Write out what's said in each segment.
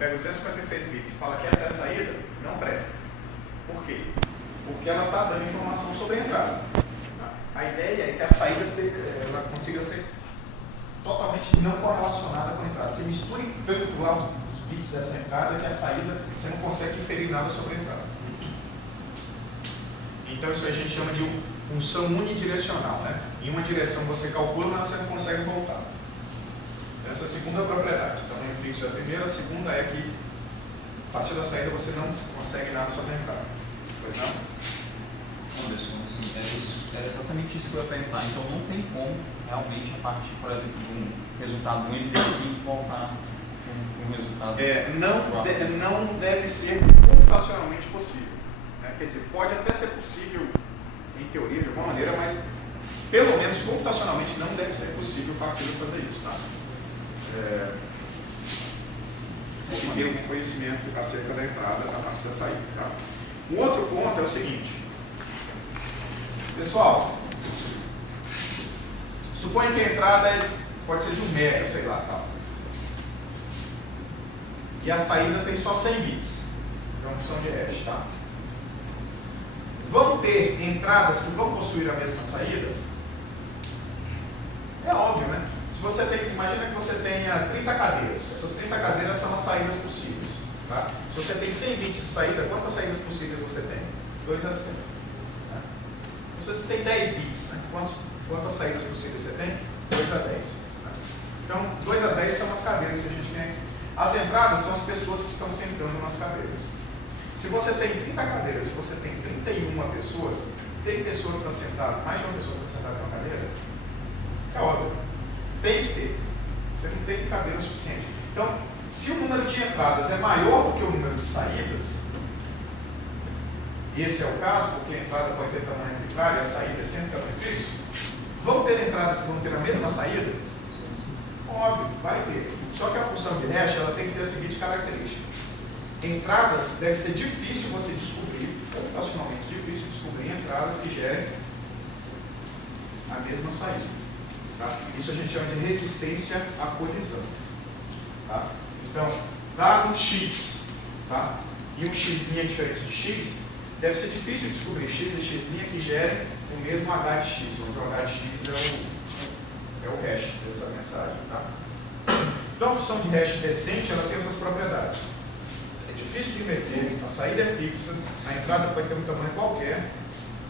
pega os 256 bits e fala que essa é a saída, não presta. Por quê? Porque ela está dando informação sobre a entrada. A ideia é que a saída ela consiga ser totalmente não correlacionada com a entrada. Você mistura tanto lá os bits dessa entrada que a saída você não consegue inferir nada sobre a entrada. Então isso a gente chama de função unidirecional, né? Em uma direção você calcula, mas você não consegue voltar. Essa é a segunda propriedade. Tamanho fixo é a primeira, a segunda é que a partir da saída você não consegue nada sobre a entrada. Pois não? Anderson, assim, era exatamente isso que eu ia perguntar. Então não tem como realmente a partir, por exemplo, de um resultado único assim voltar com um resultado. Não deve ser computacionalmente possível. Né? Quer dizer, pode até ser possível em teoria de alguma maneira, mas pelo menos computacionalmente não deve ser possível para aquilo fazer isso. Tá? E ter um conhecimento acerca da entrada a partir da saída. Tá? Um outro ponto é o seguinte. Pessoal, suponha que a entrada pode ser de 1 mega, sei lá, tal. E a saída tem só 100 bits. É uma função de hash, tá? Vão ter entradas que vão possuir a mesma saída? É óbvio, né? Se você tem, imagina que você tenha 30 cadeiras. Essas 30 cadeiras são as saídas possíveis. Tá? Se você tem 100 bits de saída, quantas saídas possíveis você tem? 2 a 100. Né? Se você tem 10 bits, né? Quantas saídas possíveis você tem? 2 a 10. Né? Então, 2 a 10 são as cadeiras que a gente tem aqui. As entradas são as pessoas que estão sentando nas cadeiras. Se você tem 30 cadeiras e você tem 31 pessoas, tem pessoa para sentar, mais de uma pessoa para sentar numa cadeira? É óbvio. Tem que ter. Você não tem cadeira o suficiente. Então, se o número de entradas é maior do que o número de saídas, esse é o caso, porque a entrada pode ter tamanho arbitrário e a saída é sempre tamanho fixo, vão ter entradas que vão ter a mesma saída? Óbvio, vai ter. Só que a função de hash ela tem que ter a seguinte característica. Entradas deve ser difícil você descobrir, computacionalmente difícil descobrir entradas que gerem a mesma saída. Tá? Isso a gente chama de resistência à colisão. Tá? Então, dado x, tá? E um x' diferente de x, deve ser difícil descobrir x e x' que gerem o mesmo h de x, onde o h de x é o hash dessa mensagem. Tá? Então, a função de hash decente ela tem essas propriedades. É difícil de inverter, a saída é fixa, a entrada pode ter um tamanho qualquer,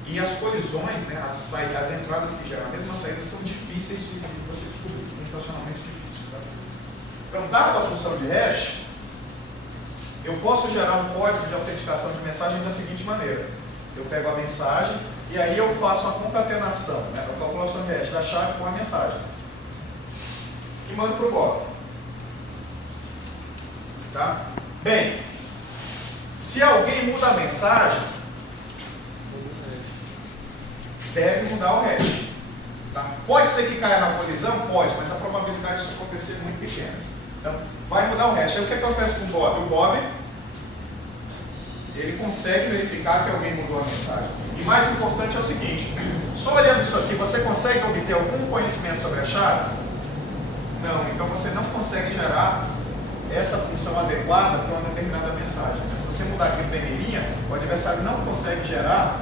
e as colisões, né, as entradas que geram a mesma saída são difíceis de você descobrir, computacionalmente difícil. Tá? Então, dada a função de hash, eu posso gerar um código de autenticação de mensagem da seguinte maneira. Eu pego a mensagem e aí eu faço a concatenação, né, a calculação de hash da chave com a mensagem. E mando para o Bob. Tá? Bem, se alguém muda a mensagem, deve mudar o hash. Tá? Pode ser que caia na colisão? Pode, mas a probabilidade disso acontecer é muito pequena. Então, vai mudar o hash. Aí o que acontece com o Bob? O Bob ele consegue verificar que alguém mudou a mensagem. E mais importante é o seguinte, só olhando isso aqui, você consegue obter algum conhecimento sobre a chave? Não, então você não consegue gerar essa função adequada para uma determinada mensagem. Mas se você mudar aqui para M', o adversário não consegue gerar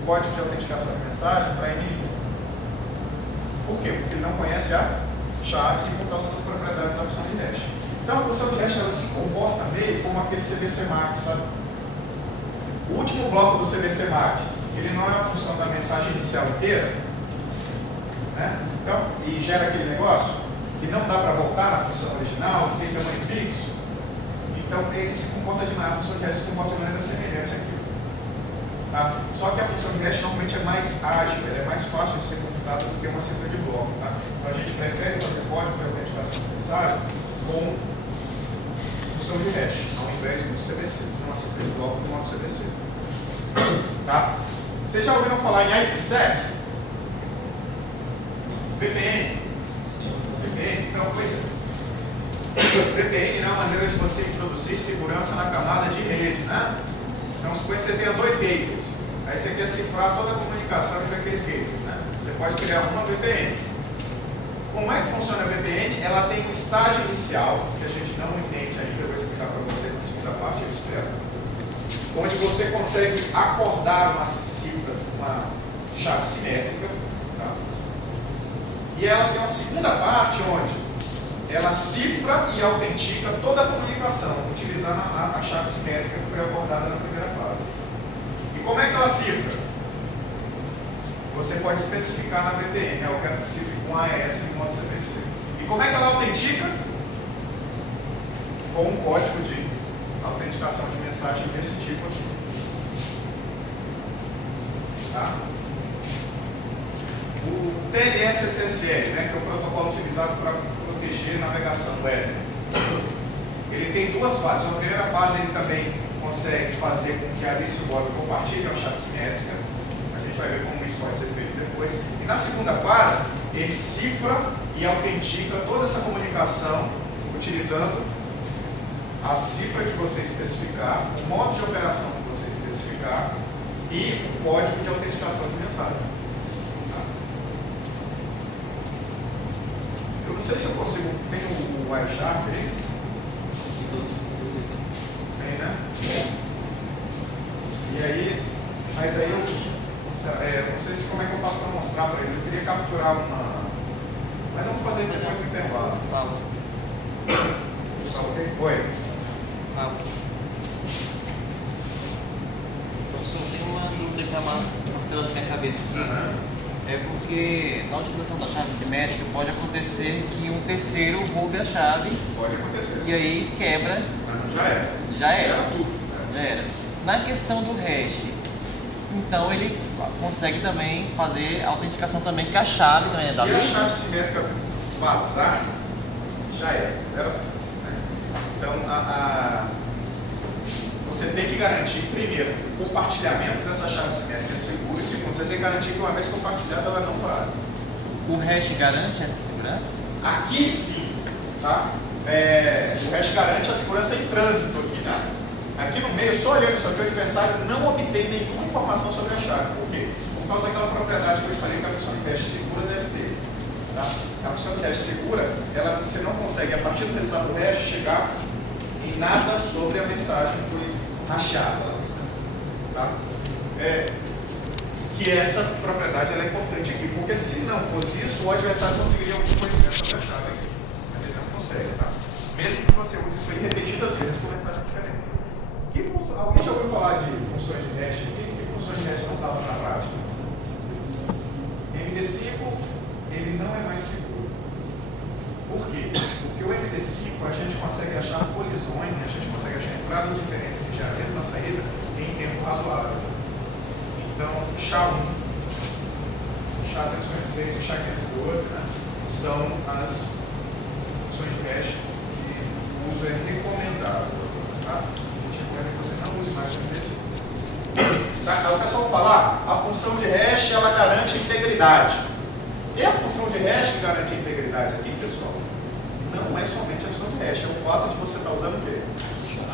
o código de autenticação de mensagem para M'. Por quê? Porque ele não conhece a chave e por causa das propriedades da função de hash. Então a função de hash ela se comporta meio como aquele CBCMAC, sabe? O último bloco do CBCMAC, ele não é a função da mensagem inicial inteira, né? Então, e gera aquele negócio que não dá para voltar na função original, que tem tamanho fixo. Então ele se comporta demais, a função de hash se comporta de maneira semelhante àquilo. Tá? Só que a função de hash normalmente é mais ágil, ela é mais fácil de ser computada do que uma cifra de bloco. Tá? Então a gente prefere fazer código de autenticação de mensagem com função de hash, ao invés do CBC, de uma cifra de bloco com uma CBC. Tá? Vocês já ouviram falar em IPsec? VPN? VPN, então, pois é. VPN é uma maneira de você introduzir segurança na camada de rede, né? Então, suponha que você tenha 2 gateways. Aí você quer cifrar toda a comunicação entre aqueles gateways, né? Você pode criar uma VPN. Como é que funciona a VPN? Ela tem um estágio inicial, que a gente não entende ainda, eu vou explicar para vocês. onde você consegue acordar umas cifras, uma chave simétrica. Tá? E ela tem uma segunda parte onde ela cifra e autentica toda a comunicação, utilizando a chave simétrica que foi acordada na primeira fase. E como é que ela cifra? Você pode especificar na VPN, eu quero que cifre com AES em modo CPC. E como é que ela autentica? Com um código de autenticação de mensagem desse tipo aqui. Tá? O TLS-SSL, né, que é o protocolo utilizado para proteger navegação web, ele tem duas fases. Na primeira fase ele também consegue fazer com que a Alice e o Bob compartilhem a chave simétrica. A gente vai ver como isso pode ser feito depois. E na segunda fase, ele cifra e autentica toda essa comunicação utilizando a cifra que você especificar, o modo de operação que você especificar e o código de autenticação de mensagem. Tá? Eu não sei se eu consigo. Tem o Wireshark aí? Tem, né? E aí, mas aí eu não sei se como é que eu faço para mostrar para eles. Eu queria capturar uma. Mas vamos fazer isso depois do intervalo. Fala. Tá ok? Oi. Professor, tem uma dúvida que está martelando na minha cabeça aqui. É porque na utilização da chave simétrica pode acontecer que um terceiro roube a chave. Pode acontecer. E aí quebra. Já era. Já era. Era tudo. Já era. Na questão do hash, então ele consegue também fazer a autenticação também, que a chave também é da Se a chave simétrica vazar, já era. Era tudo. Então, você tem que garantir, primeiro, o compartilhamento dessa chave simétrica é seguro, e segundo, você tem que garantir que uma vez compartilhada ela não vaza. O hash garante essa segurança? Aqui sim, tá? O hash garante a segurança em trânsito aqui, né? Aqui no meio, só olhando isso aqui, o adversário não obtém nenhuma informação sobre a chave. Por quê? Por causa daquela propriedade que eu falei que a função de hash segura deve ter. Tá? A função de hash segura, você não consegue, a partir do resultado do hash, chegar em nada sobre a mensagem que foi hashada. Tá? Que essa propriedade ela é importante aqui, porque se não fosse isso, o adversário conseguiria algum conhecimento sobre a chave aqui. Mas ele não consegue, tá? Mesmo que você use isso aí repetidas vezes com mensagem diferente. Alguém já ouviu falar de funções de hash aqui? Que funções de hash são usadas na prática? MD5 ele não é mais seguro. Por quê? Porque o MD5 a gente consegue achar colisões, né? A gente consegue achar entradas diferentes que já a mesma saída em tempo razoável. Então, SHA-1, SHA-256 e SHA-512, né? São as funções de hash que o uso é recomendado. Tá? A gente recomenda que você não use mais o MD5. Tá? O pessoal fala, a função de hash ela garante a integridade. E a função de hash que garante a integridade aqui, pessoal, não é somente a função de hash, é o fato de você estar usando o quê?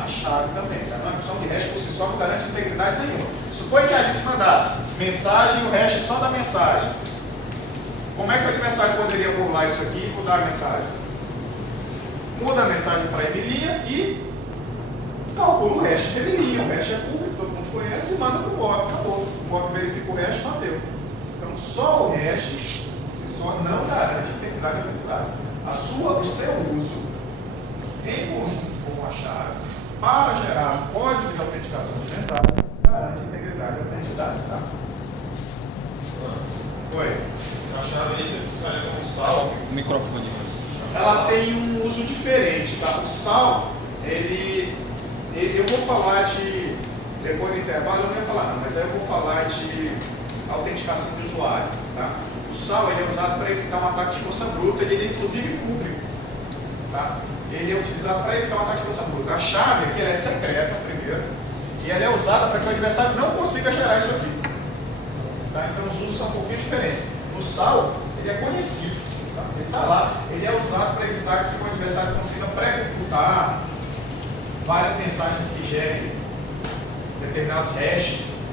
A chave também. Tá? Não é a função de hash por si só não garante integridade nenhuma. Suponha que a Alice mandasse mensagem e o hash só da mensagem. Como é que o adversário poderia burlar isso aqui e mudar a mensagem? Muda a mensagem para Emilia e calcula o hash de Emilia. O hash é público, todo mundo conhece e manda para o Bob. Acabou. O Bob verifica o hash e bateu. Então só o hash se só não garante integridade e autenticidade. O seu uso em conjunto com a chave para gerar um código de autenticação de mensagem garante integridade e autenticidade. Tá? Oi? A chave aí você funciona como sal. O microfone. Ela tem um uso diferente. Tá? O sal, eu vou falar de. Depois do intervalo eu não ia falar não, mas aí eu vou falar de autenticação de usuário. Tá? O SAL ele é usado para evitar um ataque de força bruta, ele é inclusive público. Tá? Ele é utilizado para evitar um ataque de força bruta. A chave aqui ela é secreta, primeiro, e ela é usada para que o adversário não consiga gerar isso aqui. Tá? Então os usos são um pouquinho diferentes. No SAL, ele é conhecido. Tá? Ele está lá, ele é usado para evitar que o adversário consiga pré-computar várias mensagens que gerem determinados hashes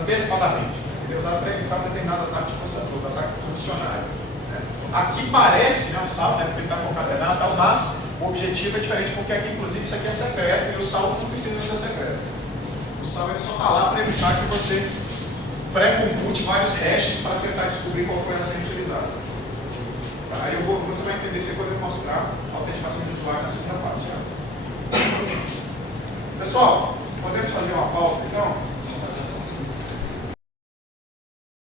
antecipadamente. Ele é usado para evitar determinado ataque de força bruta, ataque condicionário. Né? Aqui parece, né, o SAL, né, porque ele está concatenado, tal, mas O objetivo é diferente porque aqui, inclusive, isso aqui é secreto e o salvo não precisa ser secreto. O salvo ele só está lá para evitar que você pré-compute vários hashes para tentar descobrir qual foi a senha utilizada. Tá? Aí você vai entender isso quando eu mostrar a autenticação de usuário na segunda parte. Tá? Pessoal, podemos fazer uma pausa então?